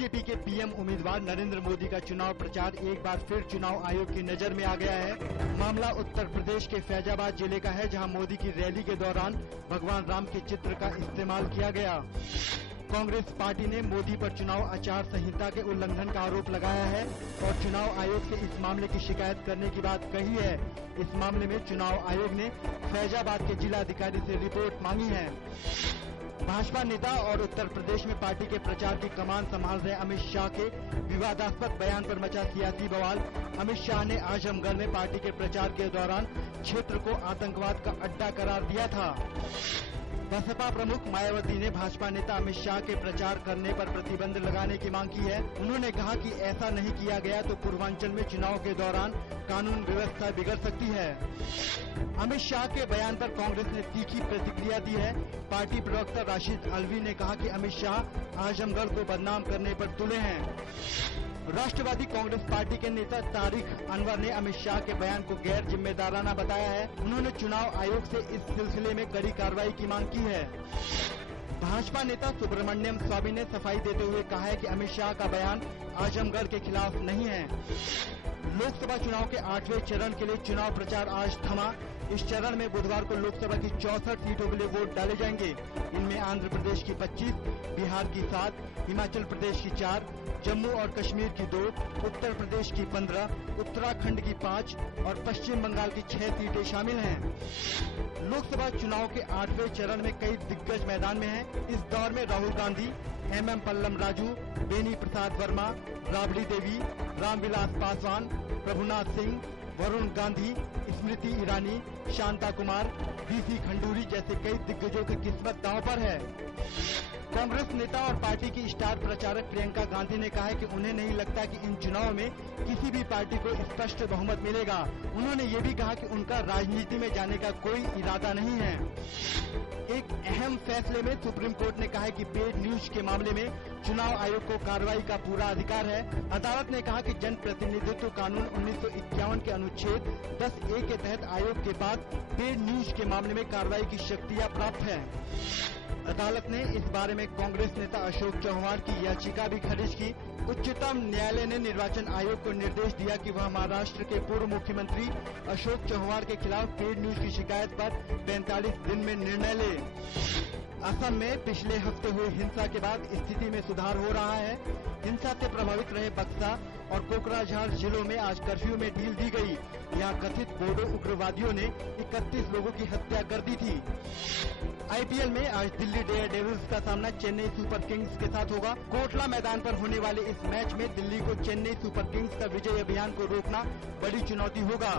BJP के PM उम्मीदवार नरेंद्र मोदी का चुनाव प्रचार एक बार फिर चुनाव आयोग की नजर में आ गया है। मामला उत्तर प्रदेश के फैजाबाद जिले का है, जहां मोदी की रैली के दौरान भगवान राम के चित्र का इस्तेमाल किया गया। कांग्रेस पार्टी ने मोदी पर चुनाव आचार संहिता के उल्लंघन का आरोप लगाया है और चुनाव आयोग से इस मामले की शिकायत करने की बात कही है। इस मामले में चुनाव आयोग ने फैजाबाद के जिलाधिकारी से रिपोर्ट मांगी है। भाजपा नेता और उत्तर प्रदेश में पार्टी के प्रचार की कमान संभाल रहे अमित शाह के विवादास्पद बयान पर मचा सियासी बवाल। अमित शाह ने आजमगढ़ में पार्टी के प्रचार के दौरान क्षेत्र को आतंकवाद का अड्डा करार दिया था। बसपा प्रमुख मायावती ने भाजपा नेता अमित शाह के प्रचार करने पर प्रतिबंध लगाने की मांग की है। उन्होंने कहा कि ऐसा नहीं किया गया तो पूर्वांचल में चुनाव के दौरान कानून व्यवस्था बिगड़ सकती है। अमित शाह के बयान पर कांग्रेस ने तीखी प्रतिक्रिया दी है। पार्टी प्रवक्ता राशिद अलवी ने कहा कि अमित शाह आजमगढ़ को बदनाम करने पर तुले हैं। राष्ट्रवादी कांग्रेस पार्टी के नेता तारिक अनवर ने अमित शाह के बयान को गैर जिम्मेदाराना बताया है। उन्होंने चुनाव आयोग से इस सिलसिले में कड़ी कार्रवाई की मांग की है। भाजपा नेता सुब्रमण्यम स्वामी ने सफाई देते हुए कहा है कि अमित शाह का बयान आजमगढ़ के खिलाफ नहीं है। लोकसभा चुनाव के 8वें चरण के लिए चुनाव प्रचार आज थमा। इस चरण में बुधवार को लोकसभा की 64 सीटों के लिए वोट डाले जाएंगे। इनमें आंध्र प्रदेश की 25, बिहार की 7, हिमाचल प्रदेश की 4, जम्मू और कश्मीर की 2, उत्तर प्रदेश की 15, उत्तराखंड की 5 और पश्चिम बंगाल की 6 सीटें शामिल हैं। लोकसभा चुनाव के 8वें चरण में कई दिग्गज मैदान में हैं। इस दौर में राहुल गांधी, MM पल्लम राजू, बेनी प्रसाद वर्मा, राबड़ी देवी, रामविलास पासवान, प्रभुनाथ सिंह, वरुण गांधी, स्मृति ईरानी, शांता कुमार, VC खंडूरी जैसे कई दिग्गजों की किस्मत दांव पर है। कांग्रेस नेता और पार्टी की स्टार प्रचारक प्रियंका गांधी ने कहा है कि उन्हें नहीं लगता कि इन चुनाव में किसी भी पार्टी को स्पष्ट बहुमत मिलेगा। उन्होंने ये भी कहा कि उनका राजनीति में जाने का कोई इरादा नहीं है। एक अहम फैसले में सुप्रीम कोर्ट ने कहा है कि पेड न्यूज के मामले में चुनाव आयोग को कार्रवाई का पूरा अधिकार है। अदालत ने कहा कि जन प्रतिनिधित्व कानून 1951 के अनुच्छेद 10A के तहत आयोग के पास पेड न्यूज के मामले में कार्रवाई की शक्तियां प्राप्त है। अदालत ने इस बारे में कांग्रेस नेता अशोक चौहान की याचिका भी खारिज की। उच्चतम न्यायालय ने निर्वाचन आयोग को निर्देश दिया कि वह महाराष्ट्र के पूर्व मुख्यमंत्री अशोक चौहान के खिलाफ पेड न्यूज की शिकायत पर 45 दिन में निर्णय ले। असम में पिछले हफ्ते हुई हिंसा के बाद स्थिति में सुधार हो रहा है। हिंसा से प्रभावित रहे बक्सा और कोकराझार जिलों में आज कर्फ्यू में ढील दी गई। यहाँ कथित बोडो उग्रवादियों ने 31 लोगों की हत्या कर दी थी। IPL में आज दिल्ली डेयरडेविल्स का सामना चेन्नई सुपर किंग्स के साथ होगा। कोटला मैदान पर होने वाले इस मैच में दिल्ली को चेन्नई सुपर किंग्स का विजय अभियान को रोकना बड़ी चुनौती होगा।